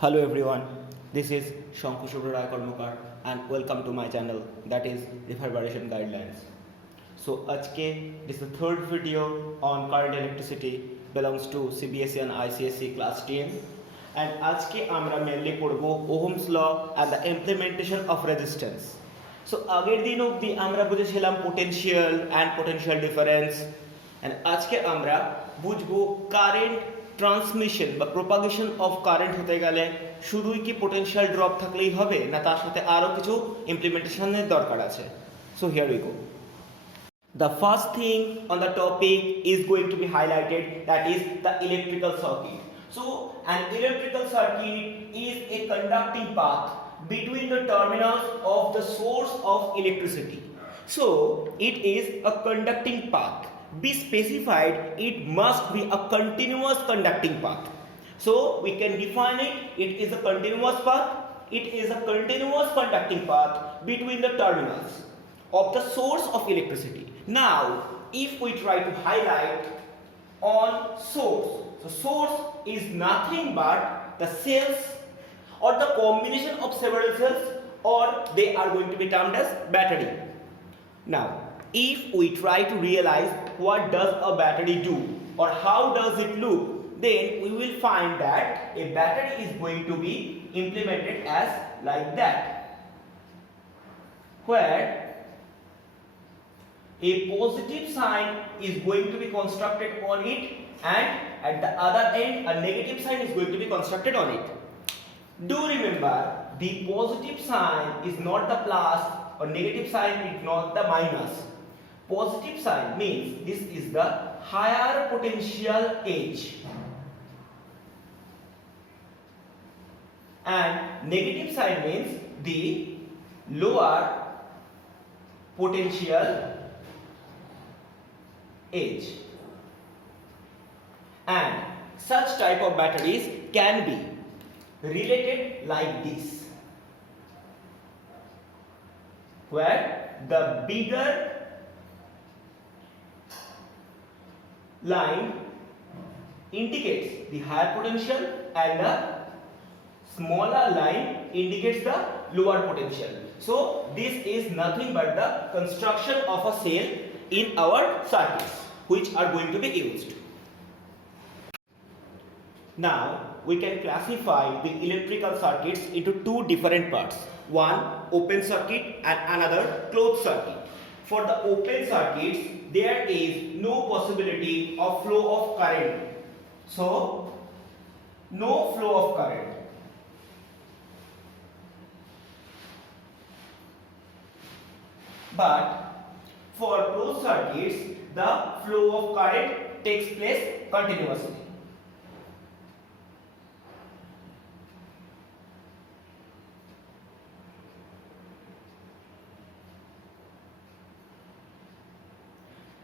Hello everyone, this is Shanku Rai Karmakar and welcome to my channel that is Reverberation Guidelines. So this is the third video on current electricity belongs to CBSE and ICSE class 10 and আজকে আমরা mainly পড়ব Ohm's law and the implementation of resistance. So আগের দিন অবধি আমরা বুঝেছিলাম potential and potential difference and আজকে আমরা বুঝবো কারেন্ট ট্রান্সমিশন বা প্রপাগেশন অফ কারেন্ট হতে গেলে শুধুই কি পোটেনশিয়াল ড্রপ থাকলেই হবে না তার সাথে আরও কিছু ইমপ্লিমেন্টেশনের দরকার আছে so here we go The first thing on the topic is going to be highlighted, that is the electrical circuit. So an electrical circuit is a conducting path between the terminals of the source of electricity. So it is a conducting path. Be specified, it must be a continuous conducting path. So we can define it, it is a continuous path, it is a continuous conducting path between the terminals of the source of electricity. Now if we try to highlight on source, so source is nothing but the cells or the combination of several cells, or they are going to be termed as battery. Now if we try to realize what does a battery do or how does it look, then we will find that a battery is going to be implemented as like that, where a positive sign is going to be constructed on it and at the other end a negative sign is going to be constructed on it. Do remember, the positive sign is not the plus or negative sign is not the minus. Positive sign means this is the higher potential edge and negative sign means the lower potential edge. And such type of batteries can be related like this, where the bigger line indicates the higher potential and the smaller line indicates the lower potential. So this is nothing but the construction of a cell in our circuits which are going to be used. Now we can classify the electrical circuits into two different parts, one open circuit and another closed circuit. For the open circuits there is no possibility of flow of current, so no flow of current. But for closed circuits the flow of current takes place continuously.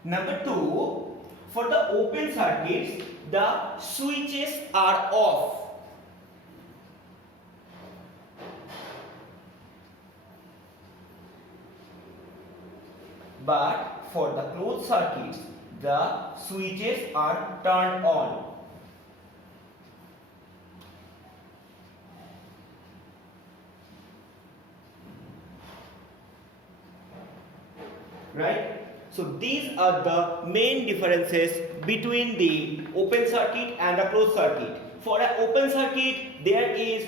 Number two, for the open circuits the switches are off. But for the closed circuits the switches are turned on. Right? So these are the main differences between the open circuit and the closed circuit. For an open circuit there is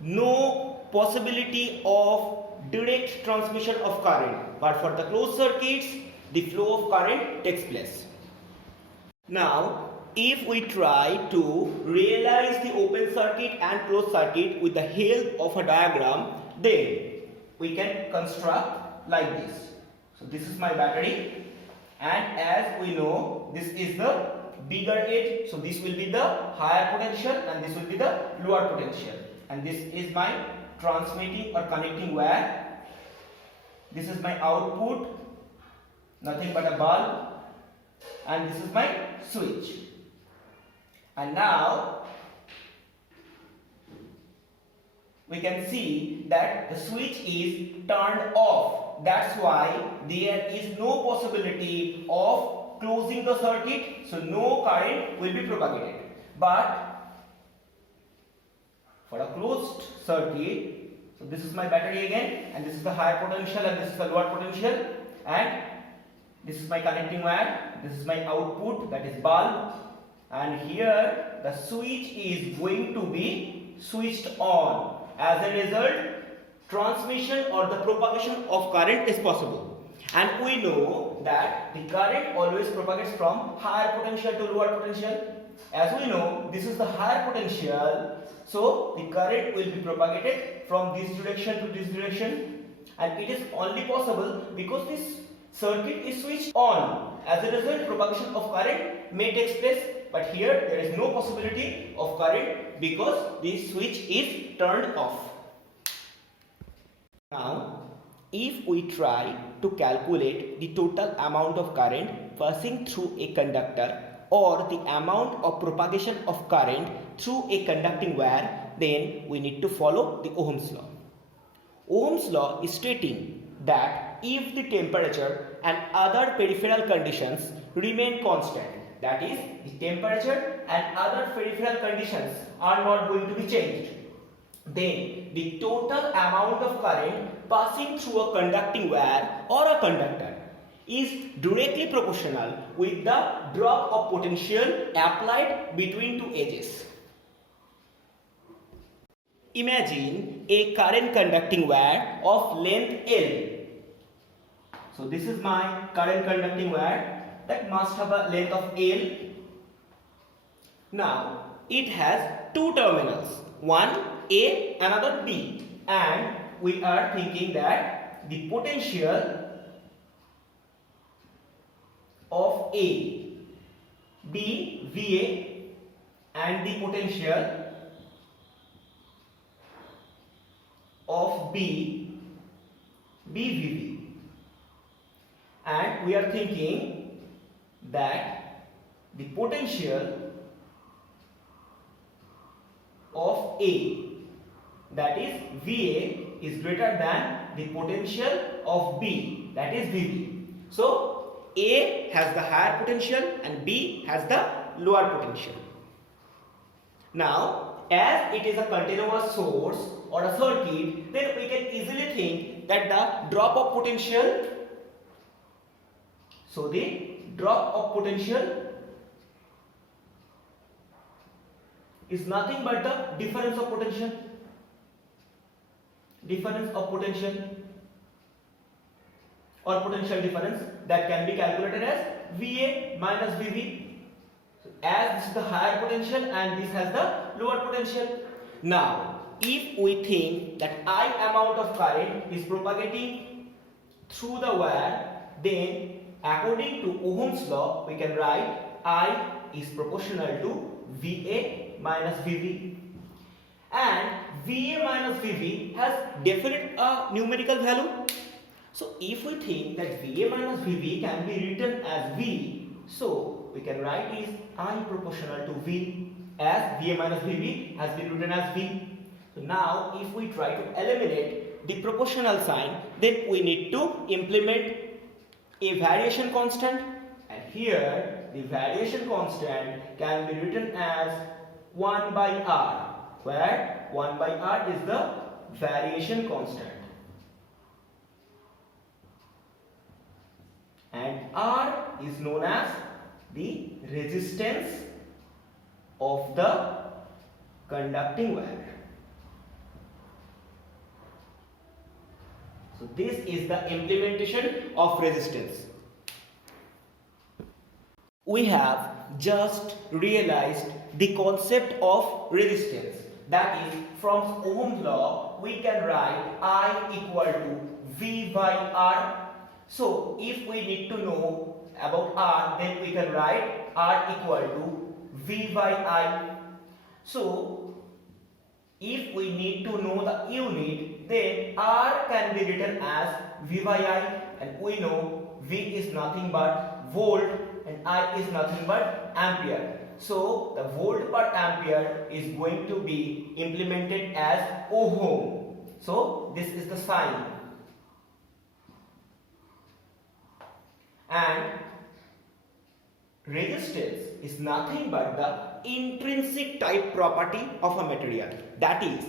no possibility of direct transmission of current, but for the closed circuits the flow of current takes place. Now if we try to realize the open circuit and closed circuit with the help of a diagram, then we can construct like this. So this is my battery and as we know this is the bigger edge, so this will be the higher potential and this will be the lower potential, and this is my transmitting or connecting wire. This is my output, nothing but a bulb, and this is my switch. And now we can see that the switch is turned off. That's why there is no possibility of closing the circuit, so no current will be propagated. But For a closed circuit, so this is my battery again, and this is the higher potential and this is the lower potential, and this is my connecting wire, this is my output, that is bulb, and here the switch is going to be switched on. As a result, transmission or the propagation of current is possible. And we know that the current always propagates from higher potential to lower potential. As we know, this is the higher potential, so the current will be propagated from this direction to this direction, and it is only possible because this circuit is switched on. As a result, propagation of current may take place, but here there is no possibility of current because this switch is turned off. Now, if we try to calculate the total amount of current passing through a conductor or the amount of propagation of current through a conducting wire, then we need to follow the Ohm's law. Ohm's law is stating that if the temperature and other peripheral conditions remain constant, that is, the temperature and other peripheral conditions are not going to be changed, then the total amount of current passing through a conducting wire or a conductor is directly proportional with the drop of potential applied between two edges. Imagine a current conducting wire of length L. So this is my current conducting wire that must have a length of L. Now it has two terminals, one A, another B, and we are thinking that the potential of A be VA and the potential of B be VB, and we are thinking that the potential of A, that is VA, is greater than the potential of B, that is VB. So A has the higher potential and B has the lower potential. Now, as it is a continuous source or a circuit, then we can easily think that the drop of potential, so the drop of potential is nothing but the difference of potential. Difference of potential or potential difference that can be calculated as VA minus VB. So as this is the higher potential and this has the lower potential. Now, if we think that I amount of current is propagating through the wire, then according to Ohm's law, we can write I is proportional to VA minus VB. And VA minus VB has definite numerical value. So if we think that VA minus VB can be written as V, so we can write is I proportional to V, as VA minus VB has been written as V. So now if we try to eliminate the proportional sign, then we need to implement a variation constant, and here the variation constant can be written as 1 by R, where 1 by R is the variation constant, and R is known as the resistance of the conducting wire. So this is the implementation of resistance. We have just realized the concept of resistance. That is, from Ohm's law, we can write I equal to V by R. So if we need to know about R, then we can write R equal to V by I. So if we need to know the unit, then R can be written as V by I, and we know V is nothing but volt and I is nothing but ampere. So the volt per ampere is going to be implemented as Ohm. So this is the sign. And resistance is nothing but the intrinsic type property of a material. That is,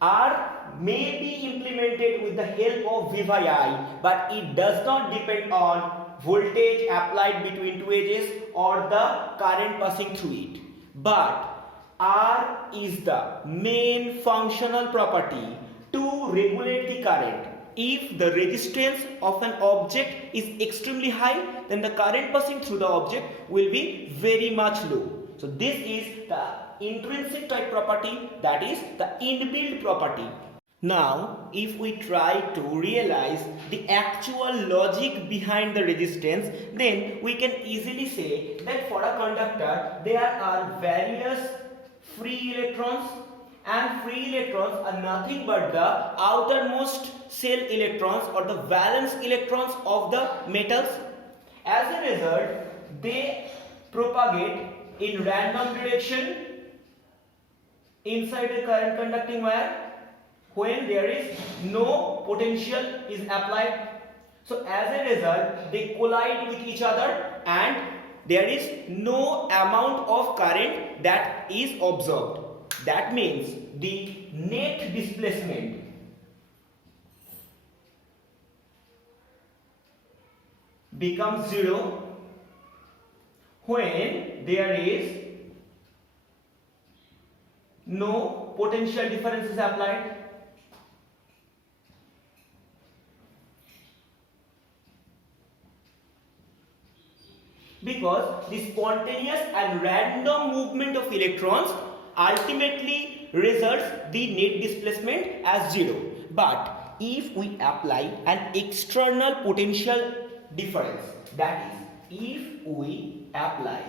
R may be implemented with the help of V by I, but it does not depend on voltage applied between two edges or the current passing through it. But R is the main functional property to regulate the current. If the resistance of an object is extremely high, then the current passing through the object will be very much low. So this is the intrinsic type property, that is the inbuilt property. Now, if we try to realize the actual logic behind the resistance, then we can easily say that for a conductor there are various free electrons, and free electrons are nothing but the outermost shell electrons or the valence electrons of the metals. As a result, they propagate in random direction inside the current conducting wire when there is no potential is applied. So as a result, they collide with each other and there is no amount of current that is observed. That means the net displacement becomes zero when there is no potential difference is applied. Because the spontaneous and random movement of electrons ultimately results the net displacement as zero. But if we apply an external potential difference, that is, if we apply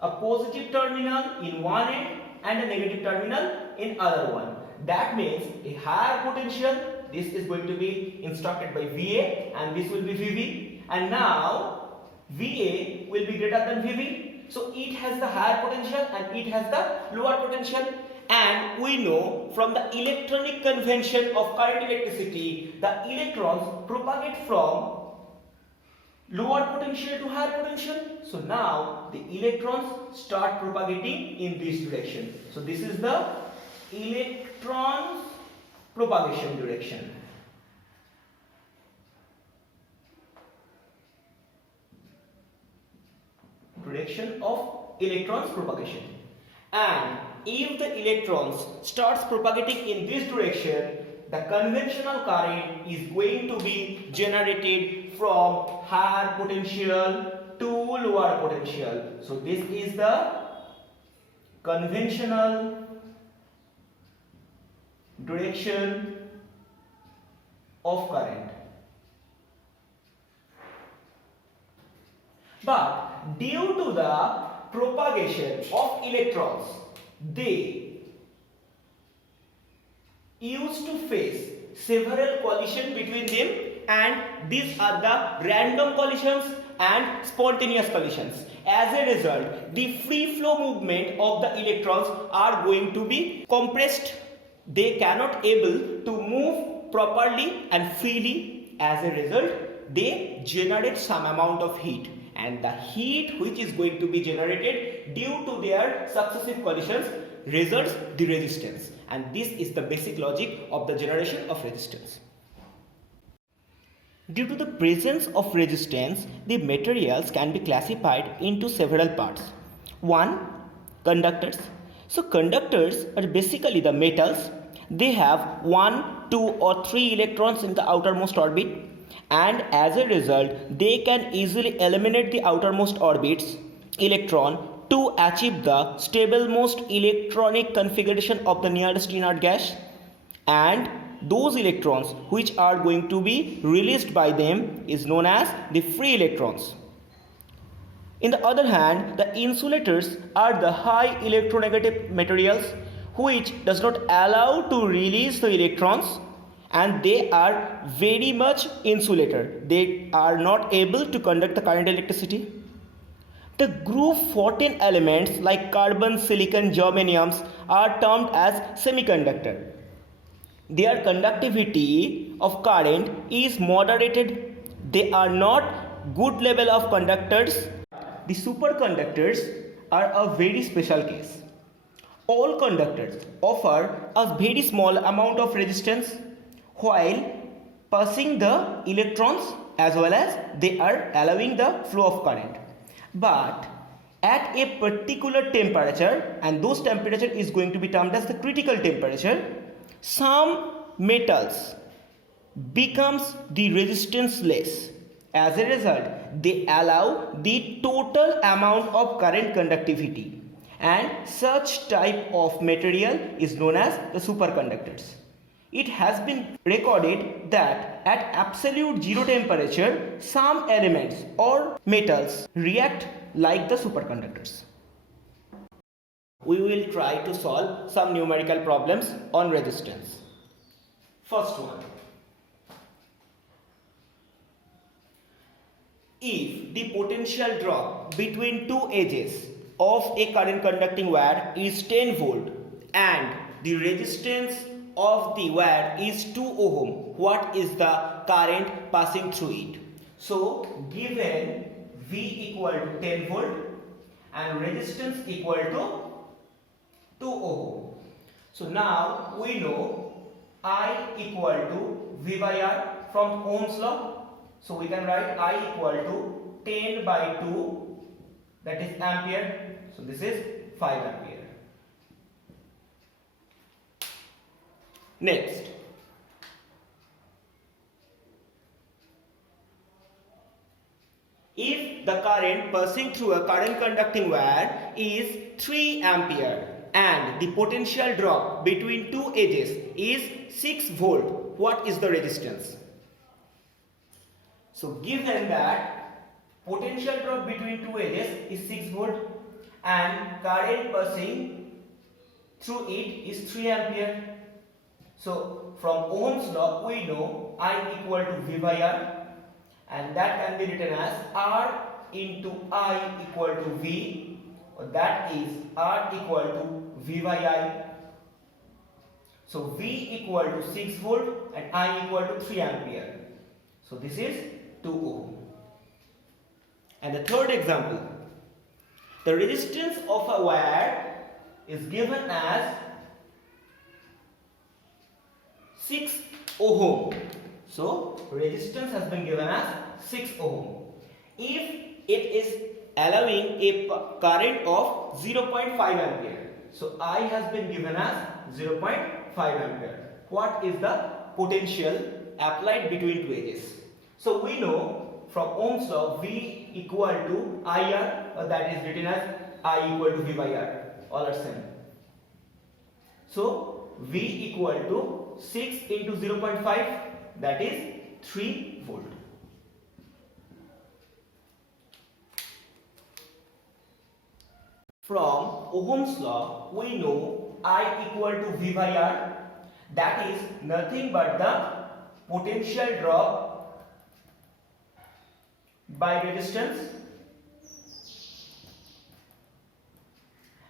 a positive terminal in one end and a negative terminal in other one, that means a higher potential, this is going to be instructed by VA and this will be VB, and now VA will be greater than VB. So it has the higher potential and it has the lower potential. And we know from the electronic convention of current electricity, the electrons propagate from lower potential to higher potential. So now the electrons start propagating in this direction. So this is the electrons propagation direction. Direction of electrons propagation. And if the electrons starts propagating in this direction, the conventional current is going to be generated from higher potential to lower potential. So this is the conventional direction of current. But due to the propagation of electrons, they used to face several collisions between them, and these are the random collisions and spontaneous collisions. As a result, the free flow movement of the electrons are going to be compressed. They cannot able to move properly and freely. As a result, they generate some amount of heat, and the heat which is going to be generated due to their successive collisions results the resistance, and this is the basic logic of the generation of resistance. Due to the presence of resistance, the materials can be classified into several parts. 1. Conductors. So conductors are basically the metals. They have 1, 2 or 3 electrons in the outermost orbit, and as a result they can easily eliminate the outermost orbit's electron to achieve the stablest electronic configuration of the nearest inert gas, and those electrons which are going to be released by them is known as the free electrons. In the other hand, the insulators are the high electronegative materials which does not allow to release the electrons, and they are very much insulated. They are not able to conduct the current electricity. The group 14 elements like carbon, silicon, germaniums are termed as semiconductor. Their conductivity of current is moderated. They are not good level of conductors. The superconductors are a very special case. All conductors offer a very small amount of resistance while passing the electrons, as well as they are allowing the flow of current. But at a particular temperature, and those temperature is going to be termed as the critical temperature, some metals becomes the resistance less. As a result, they allow the total amount of current conductivity, and such type of material is known as the superconductors. It has been recorded that at absolute zero temperature, some elements or metals react like the superconductors. We will try to solve some numerical problems on resistance. First one. If the potential drop between two edges of a current conducting wire is 10 volt and the resistance of the wire is 2 ohm, what is the current passing through it? So given V equal to 10 volt and resistance equal to 2 ohm. So now we know I equal to V by R from Ohm's law. So we can write I equal to 10 by 2, that is ampere. So this is 5 ampere. Next, if the current passing through a current conducting wire is 3 ampere and the potential drop between two edges is 6 volt, what is the resistance? So given that potential drop between two edges is 6 volt and current passing through it is 3 ampere. So from Ohm's law we know I equal to V by R, and that can be written as R into I equal to V, or that is R equal to V by I. So V equal to 6 volt and I equal to 3 ampere. So this is 2 ohm. And the third example, the resistance of a wire is given as 6 ohm. So resistance has been given as 6 ohm. If it is allowing a current of 0.5 ampere, so I has been given as 0.5 ampere. What is the potential applied between two edges? So we know from Ohm's law V equal to IR, that is written as I equal to V by R, all are same. So V equal to 6 into 0.5, that is 3 volt. From Ohm's law we know I equal to V by R, that is nothing but the potential drop by resistance,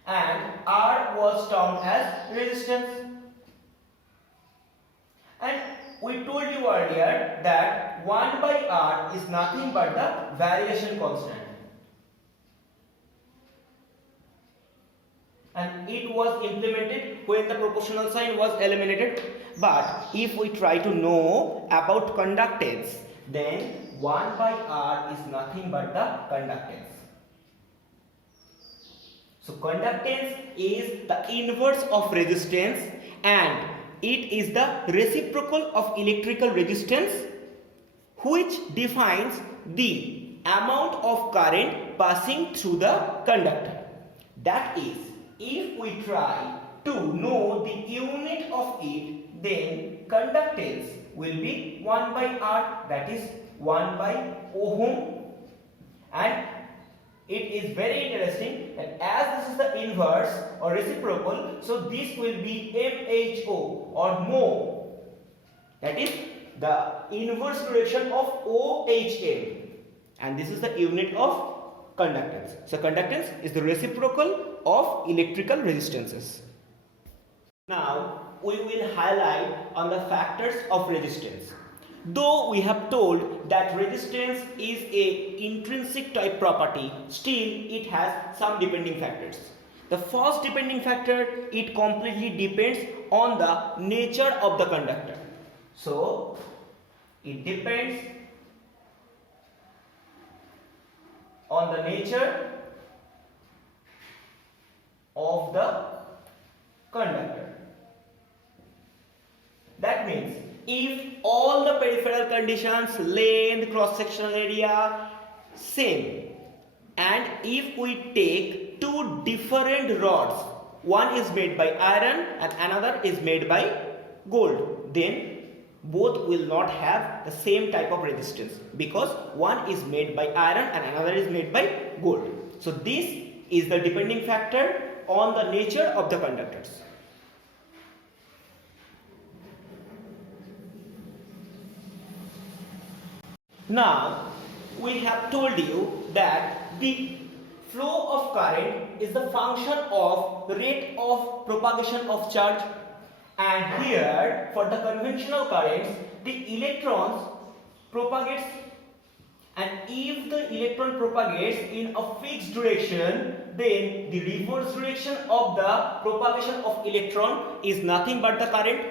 and R was termed as resistance. And we told you earlier that 1 by R is nothing but the variation constant, and it was implemented when the proportional sign was eliminated. But if we try to know about conductance, then 1 by R is nothing but the conductance. So conductance is the inverse of resistance, and it is the reciprocal of electrical resistance, which defines the amount of current passing through the conductor. That is, if we try to know the unit of it, then conductance will be 1 by R, that is 1 by ohm. And it is very interesting that as this is the inverse or reciprocal, so this will be MHO or mho, that is the inverse direction of OHM, and this is the unit of conductance. So conductance is the reciprocal of electrical resistances. Now we will highlight on the factors of resistance. Though we have told that resistance is a intrinsic type property, still it has some depending factors. The first depending factor, it completely depends on the nature of the conductor. So it depends on the nature of the conductor. That means if all the peripheral conditions, length, cross-sectional area, same, and if we take two different rods, one is made by iron and another is made by gold, then both will not have the same type of resistance because one is made by iron and another is made by gold. So this is the depending factor on the nature of the conductors. Now we have told you that the flow of current is the function of the rate of propagation of charge, and here for the conventional currents the electrons propagates, and if the electron propagates in a fixed direction, then the reverse direction of the propagation of electron is nothing but the current.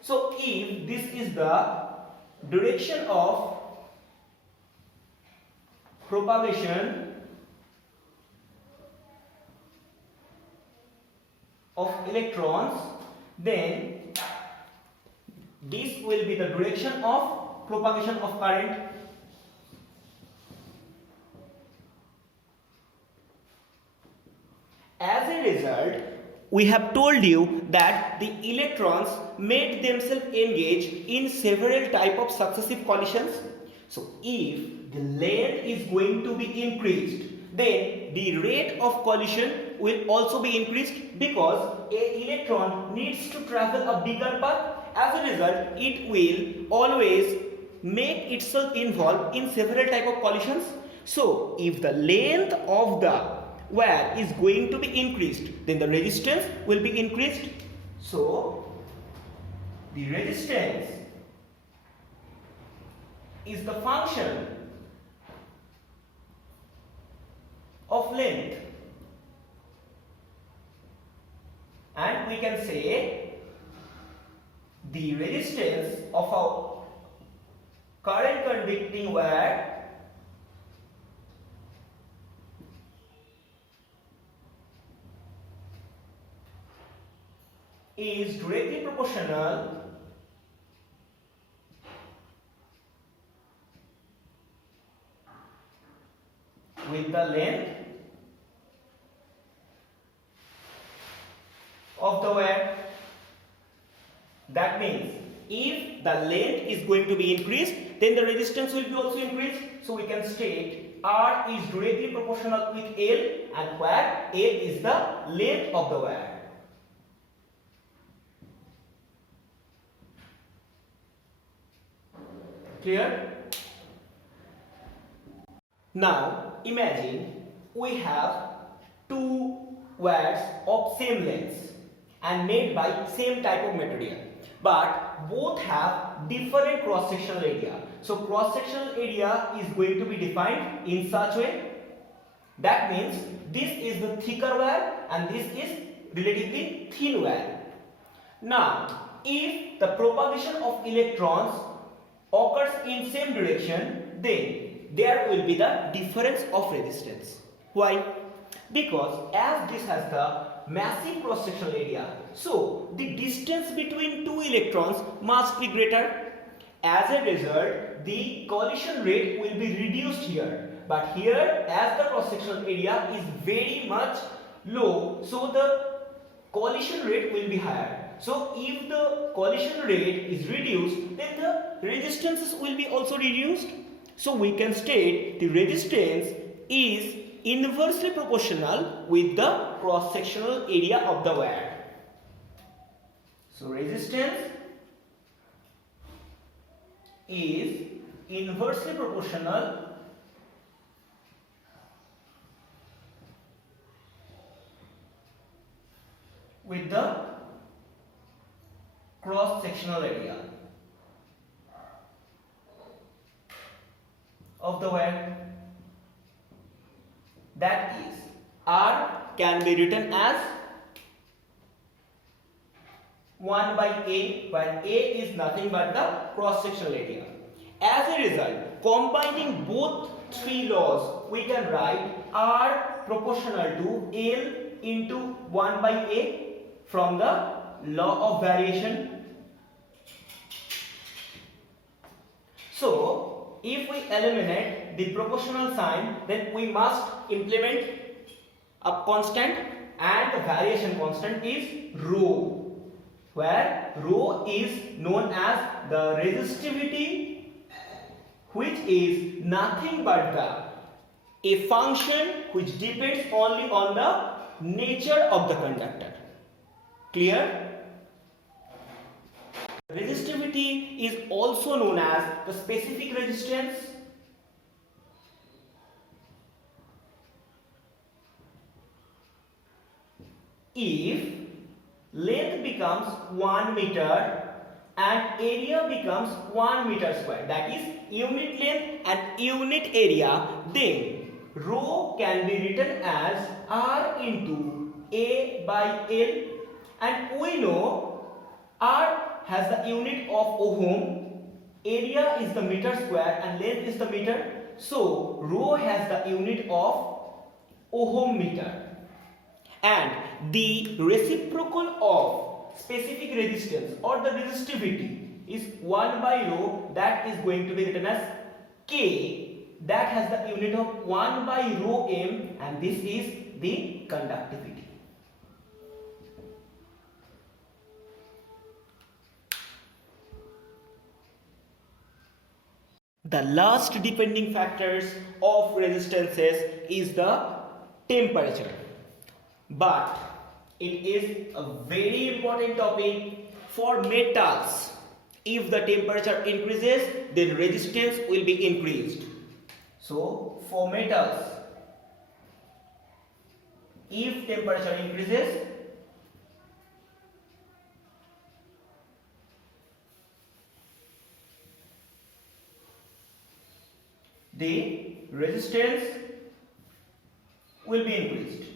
So if this is the direction of propagation of electrons, then this will be the direction of propagation of current. As a result, we have told you that the electrons made themselves engage in several type of successive collisions. So if the length is going to be increased, then the rate of collision will also be increased because an electron needs to travel a bigger path. As a result, it will always make itself involved in several type of collisions. So if the length of the wire is going to be increased, then the resistance will be increased. So the resistance is the function of length, and we can say the resistance of a current conducting wire is directly proportional with the length of the wire. That means if the length is going to be increased, then the resistance will be also increased. So we can state R is directly proportional with L, and where L is the length of the wire. Clear? Now imagine we have two wires of same length and made by same type of material, but both have different cross sectional area. So cross sectional area is going to be defined in such way. That means this is the thicker wire and this is relatively thin wire. Now if the propagation of electrons occurs in same direction, then there will be the difference of resistance. Why? Because as this has the massive cross sectional area, so the distance between two electrons must be greater. As a result, the collision rate will be reduced here, but here as the cross sectional area is very much low, so the collision rate will be higher. So if the collision rate is reduced, then the resistances will be also reduced. So we can state the resistance is inversely proportional with the cross sectional area of the wire. So resistance is inversely proportional with the cross sectional area. of the wire. That is, R can be written as 1 by A, where A is nothing but the cross-sectional area. As a result, combining both three laws, we can write R proportional to L into 1 by A from the law of variation. So, if we eliminate the proportional sign, then we must implement a constant, and the variation constant is rho, where rho is known as the resistivity, which is nothing but a function which depends only on the nature of the conductor. Clear? Resistivity is also known as the specific resistance. If length becomes 1 meter and area becomes 1 meter square, that is unit length and unit area, then rho can be written as R into A by L, and we know R has the unit of ohm, area is the meter square and length is the meter, so rho has the unit of ohm meter. And the reciprocal of specific resistance or the resistivity is 1 by rho, that is going to be written as K, that has the unit of 1 by rho m, and this is the conductivity. The last depending factors of resistances is the temperature. But it is a very important topic for metals. If the temperature increases, then resistance will be increased. So for metals, if temperature increases, the resistance will be increased.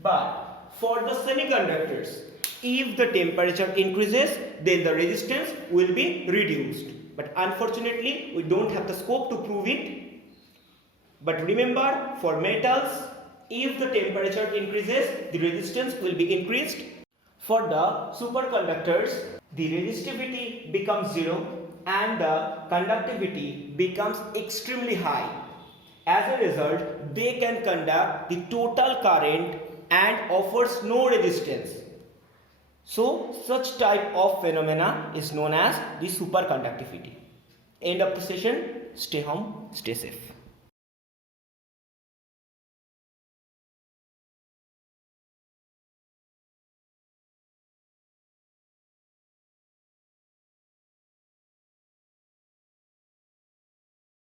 But for the semiconductors, if the temperature increases, then the resistance will be reduced. But unfortunately, we don't have the scope to prove it. But remember, for metals, if the temperature increases, the resistance will be increased. For the superconductors, the resistivity becomes 0 and the conductivity becomes extremely high. As a result, they can conduct the total current and offers no resistance. So, such type of phenomena is known as the superconductivity. End of the session. Stay home, stay safe.